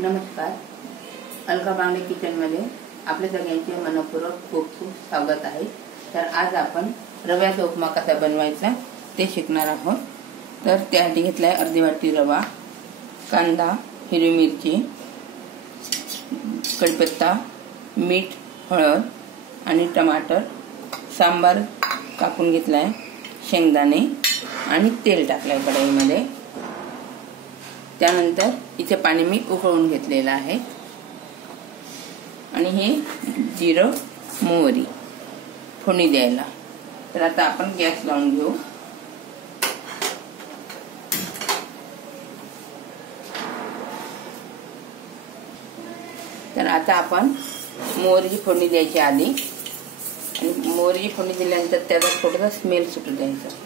नमस्कार, अलका बांगडे किचनमध्ये आपल्या सगळ्यांचे मनपूर्वक खूप खूप स्वागत आहे। तर आज आपण रव्याचा उपमा कसा बनवायचा ते शिकणार आहोत। तर त्यासाठी घेतलाय अर्धी वाटी रवा, कांदा, हिरवी मिरची, कढीपत्ता, मीठ, हळद आणि टमाटर, सांबार कापून घेतलाय, शेंगदाणे आणि तेल टाकलंय कढईमध्ये। त्यानंतर इथे पाणी मी उकळून घेतलेलं आहे आणि हे जिरं मोहरी फोडणी द्यायला। तर आता आपण गॅस लावून घेऊ। तर आता आपण मोहरीची फोडणी द्यायची आधी, आणि मोहरीची फोडणी दिल्यानंतर त्याचा थोडासा स्मेल सुटू द्यायचा,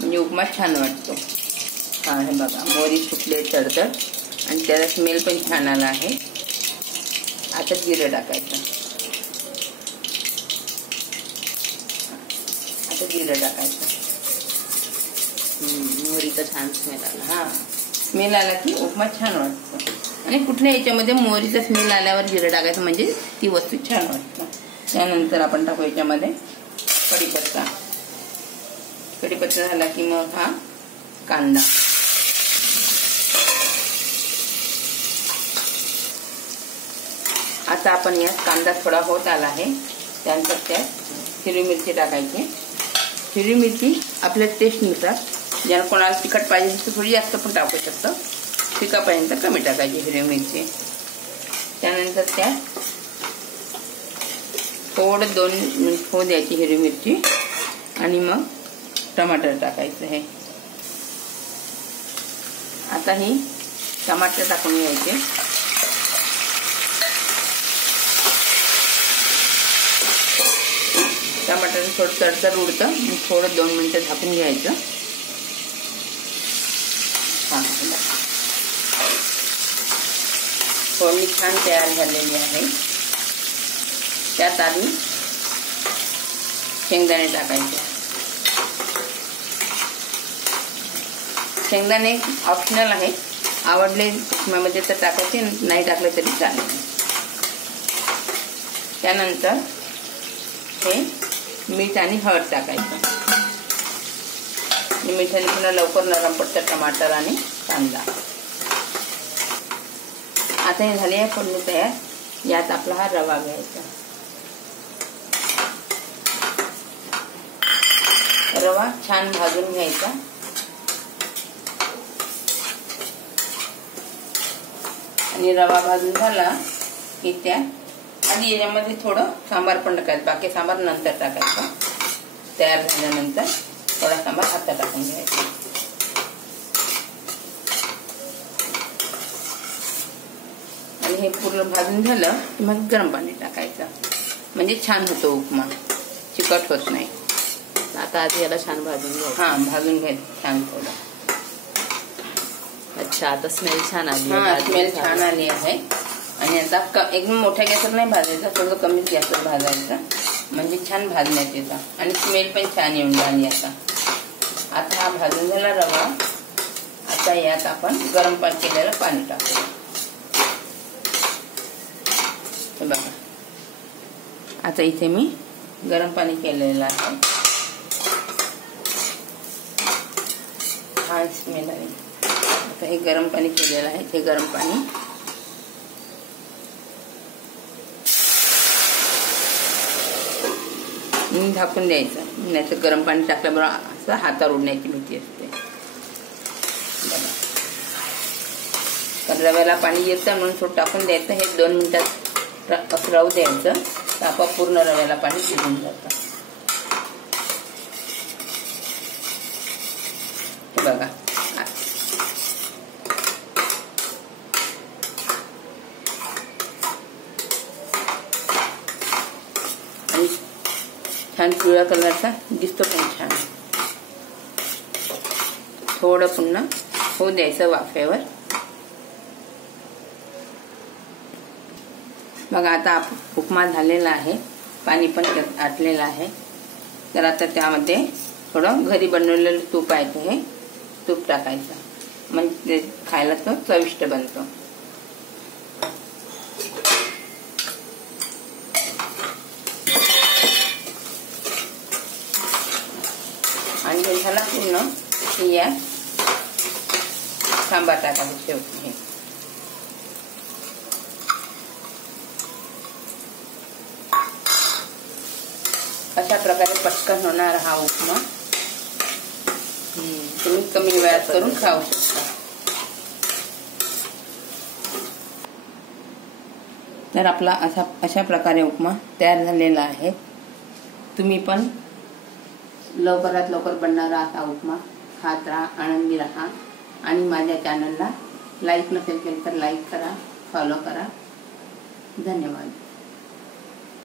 म्हणजे उपमा छान वाटतो। हा हे बघा, मोहरी सुटले तडतड आणि त्याचा स्मेल पण छान आला आहे। आता जिरं टाकायचं, आता जिरं टाकायचं। मोहरीचा छान स्मेल आला। हा, स्मेल आला की उपमा छान वाटतो। आणि कुठल्या याच्यामध्ये मोहरीचा स्मेल आल्यावर जिरं टाकायचं, म्हणजे ती वस्तू छान वाटतं। त्यानंतर आपण टाकू याच्यामध्ये कढीपत्ता। कढीपत्ता झाला की मग हा कांदा, आता आपण यात कांदा थोडा होत आला आहे, त्यानंतर त्यात हिरवी मिरची टाकायची। हिरवी मिरची आपल्या टेस्टनुसार, ज्याला कोणाला तिखट पाहिजे तर थोडी जास्त पण टाकू शकतो, तिखापर्यंत कमी टाकायची हिरवी मिरची। त्यानंतर त्यात थोडं 2 मिनिट होऊ द्यायची हिरवी मिरची, आणि मग टमाटर टाकायचं आहे। आता ही टमाटर टाकून घ्यायचे। टमाटर थोडं तडतड उडतं, थोडं 2 मिनिटं झाकून घ्यायचं। फोडणी छान तयार झालेली आहे। त्यात आधी शेंगदाणे टाकायचे। शेंगदाणे ऑप्शनल आहे, आवडले उपम्यामध्ये तर टाकायचे, नाही टाकले तरी चालेल। त्यानंतर हे मीठ आणि हळद टाकायचं। मिठाने पुन्हा लवकर नरम पडतं टमाटर आणि कांदा। आता हे झाले आहे फोडणी तयार। यात आपला हा रवा घ्यायचा। रवा छान भाजून घ्यायचा, आणि रवा भाजून झाला की त्या आधी याच्यामध्ये थोडं सांबार पण टाकायचं, बाकी सांबार नंतर टाकायचं। तयार झाल्यानंतर थोडा सांबार आता टाकून घ्यायचा, आणि हे पूर्ण भाजून झालं की मग गरम पाणी टाकायचं, म्हणजे छान होतो उपमा, चिकट होत नाही। आता आधी याला छान भाजून घ्यायचं। हा, भाजून घ्यायचं छान थोडं। अच्छा, आता स्मेल छान आली। हा, स्मेल छान आली आहे। आणि आता एकदम मोठ्या गॅसवर नाही भाजायचं, थोडं कमी गॅसवर भाजायचं, म्हणजे छान भाजण्यात येतं, आणि स्मेल पण छान येऊन राहिली। आता हा भाजून झाला रवा। आता यात आपण गरम केलेलं पाणी टाकू। हे बघा, आता इथे मी गरम पाणी केलेलं आहे। हा स्मेल आहे। आता हे गरम पाणी केलेलं आहे, ते गरम पाणी झाकून द्यायचं, नाहीतर गरम पाणी टाकल्याबरोबर असं हातावर उडण्याची भीती असते। कारण रव्याला पाणी येतं म्हणून थोडं टाकून द्यायचं। हे 2 मिनिटात असं राहू द्यायचं, तर आपोआप पूर्ण रव्याला पाणी शिजून जातं। हे बघा, आणि छान पिवळ्या कलरचा दिसतो पण छान। थोडं पुन्हा होऊ द्यायचं वाफेवर। बघा, आता उपमा झालेला आहे, पाणी पण आटलेलं आहे। तर आता त्यामध्ये थोडं घरी बनवलेलं तूप आहे, हे तूप टाकायचं। म्हणजे खायला तो चविष्ट बनतो. आणि हे झाला पूर्ण की या सांबार टाकायचं शेवटी. अशा प्रकारे पटकन होणार हा उपमा तुम्ही कमी वेळात करून खाऊ शकता. तर आपला अशा प्रकारे उपमा तयार झालेला आहे. तुम्ही पण लवकरात लवकर बनणारा हा उपमा खात राहा, आनंदी राहा आणि माझ्या चॅनलला लाईक नसेल केलं तर लाईक करा, फॉलो करा. धन्यवाद.